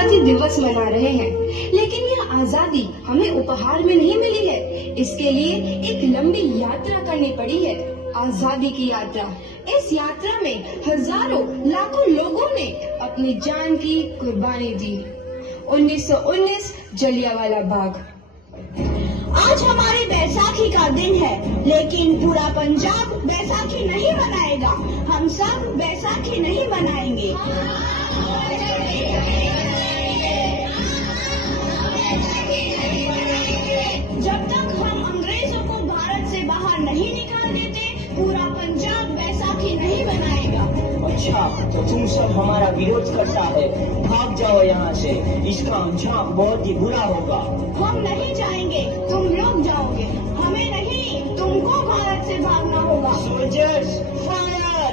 आजादी दिवस मना रहे हैं, लेकिन यह आजादी हमें उपहार में नहीं मिली है। इसके लिए एक लंबी यात्रा करनी पड़ी है, आजादी की यात्रा। इस यात्रा में हजारों लाखों लोगों ने अपनी जान की कुर्बानी दी। 1919 जलियांवाला बाग। आज हमारी बैसाखी का दिन है, लेकिन पूरा पंजाब बैसाखी नहीं मनाएगा। हम सब बैसाखी नहीं मनाएंगे। जब तक हम अंग्रेजों को भारत से बाहर नहीं निकाल देते, पूरा पंजाब बैसाखी नहीं मनाएगा। अच्छा, तो तुम सब हमारा विरोध करता है, भाग जाओ यहाँ से। इसका अंजाम बहुत ही बुरा होगा। हम नहीं जाएंगे, तुम लोग जाओगे। हमें नहीं, तुमको भारत से भागना होगा। Soldiers fire!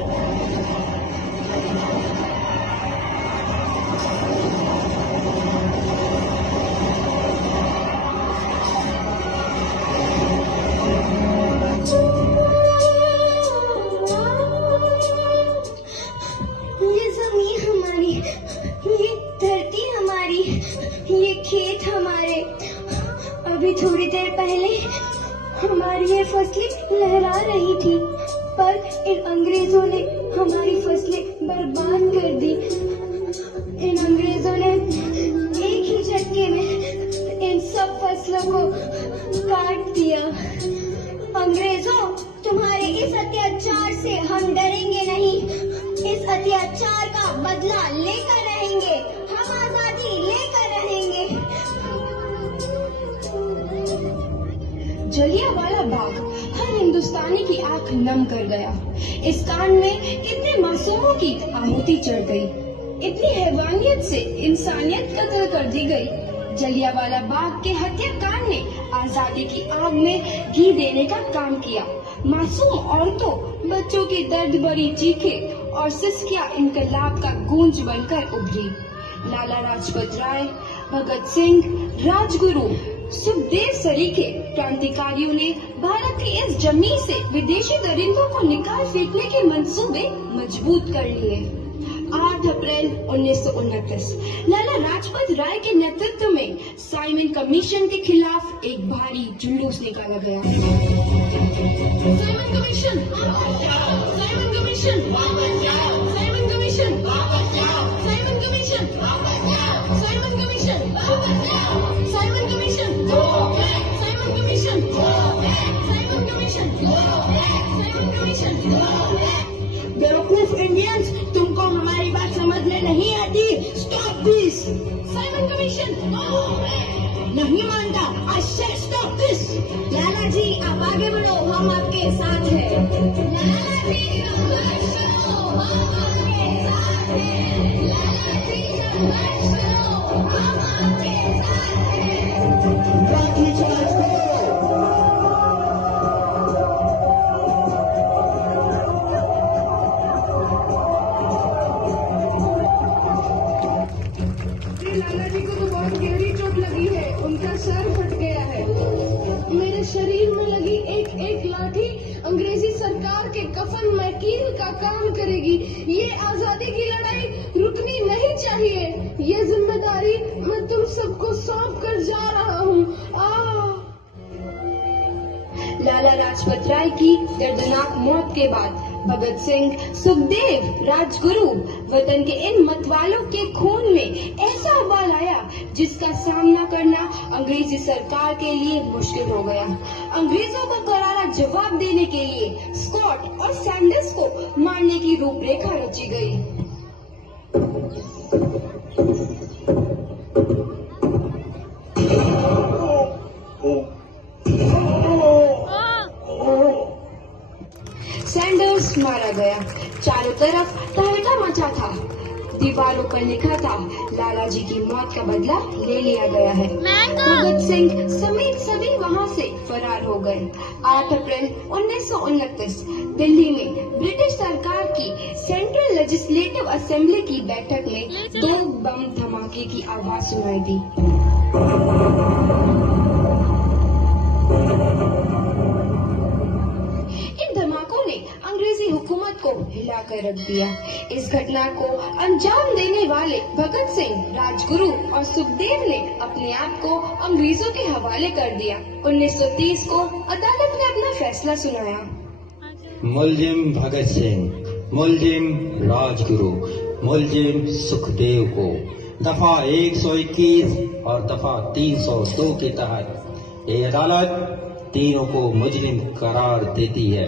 ये जमीन हमारी, ये धरती हमारी, ये खेत हमारे। अभी थोड़ी देर पहले हमारी ये फसलें लहरा रही थी, पर इन अंग्रेजों ने हमारी फसलें बर्बाद कर दी। इन अंग्रेजों ने एक ही झटके में इन सब फसलों को काट दिया। अंग्रेजों, तुम्हारे इस अत्याचार से हम डरेंगे नहीं। इस अत्याचार का बदला लेकर रहेंगे। हम आजादी लेकर रहेंगे। जलियांवाला बाग हर हिंदुस्तानी की आंख नम कर गया। इस कांड में कितने मासूमों की आहुति चढ़ गई, इतनी हैवानियत से इंसानियत कत्ल कर दी गई। जलियांवाला बाग के हत्याकांड ने आजादी की आग में घी देने का काम किया। मासूम औरतों, बच्चों की दर्द भरी चीखें और सिसकियां इनकलाब का गूंज बनकर उभरी। लाला लाजपत राय, भगत सिंह, राजगुरु, सुखदेव सरीखे क्रांतिकारियों ने भारत की इस जमीन से विदेशी दरिंदों को निकाल फेंकने के मंसूबे मजबूत कर लिए। 8 अप्रैल 1929 लाला लाजपत राय के नेतृत्व में साइमन कमीशन के खिलाफ एक भारी जुलूस निकाला गया। Simon commission, Simon commission, Simon commission, Simon commission, Simon commission, Simon commission, Simon commission, Simon commission, Simon commission. बेवकूफ इंडियंस, तुमको हमारी बात समझ में नहीं आती। Stop this. साइमन कमीशन नहीं मानता। आई से स्टॉप दिस। लाला जी, आप आगे बढ़ो, हम आपके साथ हैं। लाला जी, संघर्ष करो, हम आपके साथ हैं। लाला जी, संघर्ष करो, हम आपके साथ हैं। लाठीचार्ज करो! लाला जी को तो बहुत गहरी चोट लगी है, उनका सर फट गया है। मेरे शरीर में लगी एक एक लाठी अंग्रेजी सरकार के कफन में कील का काम करेगी। ये आजादी की लड़ाई रुकनी नहीं चाहिए। ये जिम्मेदारी मैं तुम सबको सौंप कर जा रहा हूँ। लाला लाजपत राय की दर्दनाक मौत के बाद भगत सिंह, सुखदेव, राजगुरु वतन के इन मतवालों के खून में ऐसा उबाल आया जिसका सामना करना अंग्रेजी सरकार के लिए मुश्किल हो गया। अंग्रेजों को करारा जवाब देने के लिए स्कॉट और सैंडर्स को मारने की रूपरेखा रची गई। सैंडर्स मारा गया। चारों तरफ तहलका मचा था। दीवारों पर लिखा था, लाला जी की मौत का बदला ले लिया गया है। भगत सिंह समेत सभी वहां से फरार हो गए। 8 अप्रैल 1929 दिल्ली में ब्रिटिश सरकार की सेंट्रल लेजिस्लेटिव असेंबली की बैठक में 2 बम धमाके की आवाज सुनाई दी। इन धमाकों ने अंग्रेजी हुकूमत को हिलाकर रख दिया। इस घटना को अंजाम देने वाले भगत सिंह, राजगुरु और सुखदेव ने अपने आप को अंग्रेजों के हवाले कर दिया। 1930 को अदालत ने अपना फैसला सुनाया। मुलजिम भगत सिंह, मुलजिम राजगुरु, मुलजिम सुखदेव को दफा 121 और दफा 302 के तहत ये अदालत तीनों को मुजरिम करार देती है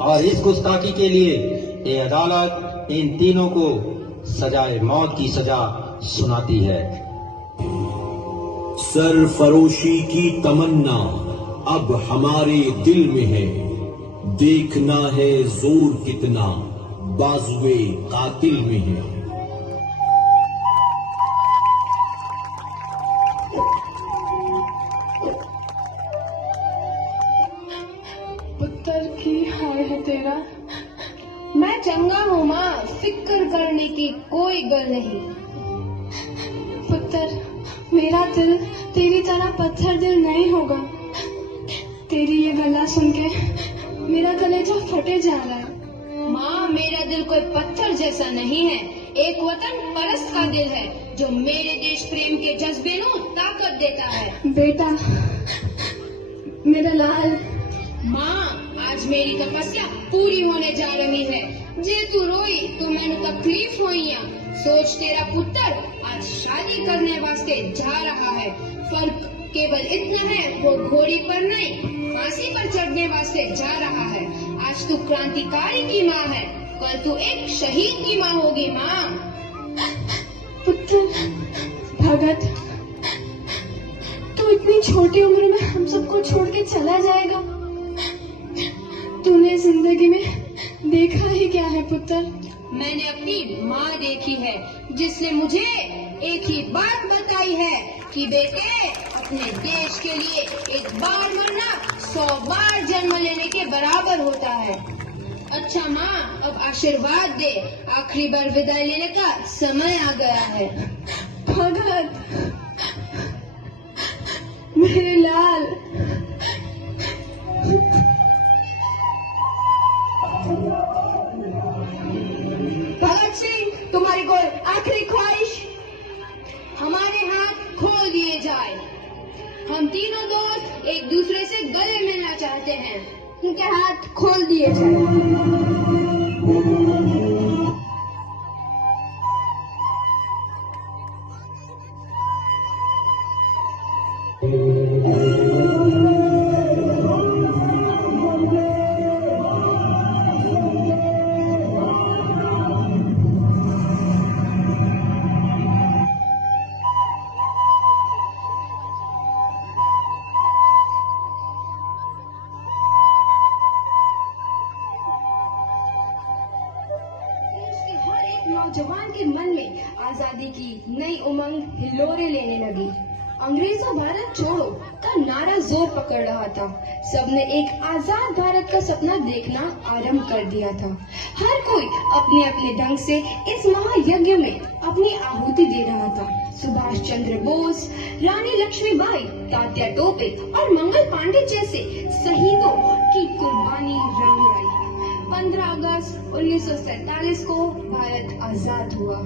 और इस गुस्ताखी के लिए ये अदालत इन तीनों को सजाए मौत की सजा सुनाती है। सरफरोशी की तमन्ना अब हमारे दिल में है, देखना है जोर कितना बाजुए कातिल में है। पुत्र की हाय है तेरा। मैं चंगा हूँ माँ, फिक्र करने की कोई गल नहीं। पुत्र, मेरा दिल तेरी तरह पत्थर दिल नहीं होगा। तेरी ये गला सुन के मेरा कलेजा फटे जा रहा है। माँ, मेरा दिल कोई पत्थर जैसा नहीं है, एक वतन परस्त का दिल है जो मेरे देश प्रेम के जज्बे को ताकत देता है। बेटा, मेरा लाल। माँ, आज मेरी तपस्या पूरी होने जा रही है। जे तू रोई तो मैंने तकलीफ हुई है। सोच, तेरा पुत्र आज शादी करने वास्ते जा रहा है। फर्क केवल इतना है, वो घोड़ी पर नहीं फांसी पर चढ़ने वास्ते जा रहा है। आज तू क्रांतिकारी की माँ है, कल तू एक शहीद की माँ होगी। माँ, पुत्र भगत, तू इतनी छोटी उम्र में हम सबको छोड़ के चला जाएगा। तूने जिंदगी में देखा ही क्या है पुत्र? मैंने अपनी माँ देखी है जिसने मुझे एक ही बात बताई है कि बेटे, अपने देश के लिए एक बार मरना 100 बार जन्म लेने के बराबर होता है। अच्छा माँ, अब आशीर्वाद दे, आखिरी बार विदाई लेने का समय आ गया है। भगत, मेरे लाल। भगत सिंह, तुम्हारी कोई आखिरी ख्वाहिश? हमारे हाथ खोल दिए जाए। हम तीनों दोस्त एक दूसरे से गले मिलना चाहते हैं। उनके हाथ खोल दिए जाए। नौजवान के मन में आजादी की नई उमंग हिलोरे लेने लगी। अंग्रेजों भारत छोड़ो का नारा जोर पकड़ रहा था। सबने एक आजाद भारत का सपना देखना आरंभ कर दिया था। हर कोई अपने अपने ढंग से इस महायज्ञ में अपनी आहुति दे रहा था। सुभाष चंद्र बोस, रानी लक्ष्मीबाई, तात्या टोपे और मंगल पांडे जैसे शहीदों की कुर्बानी रंग लाई। 15 अगस्त 1947 को भारत आजाद हुआ।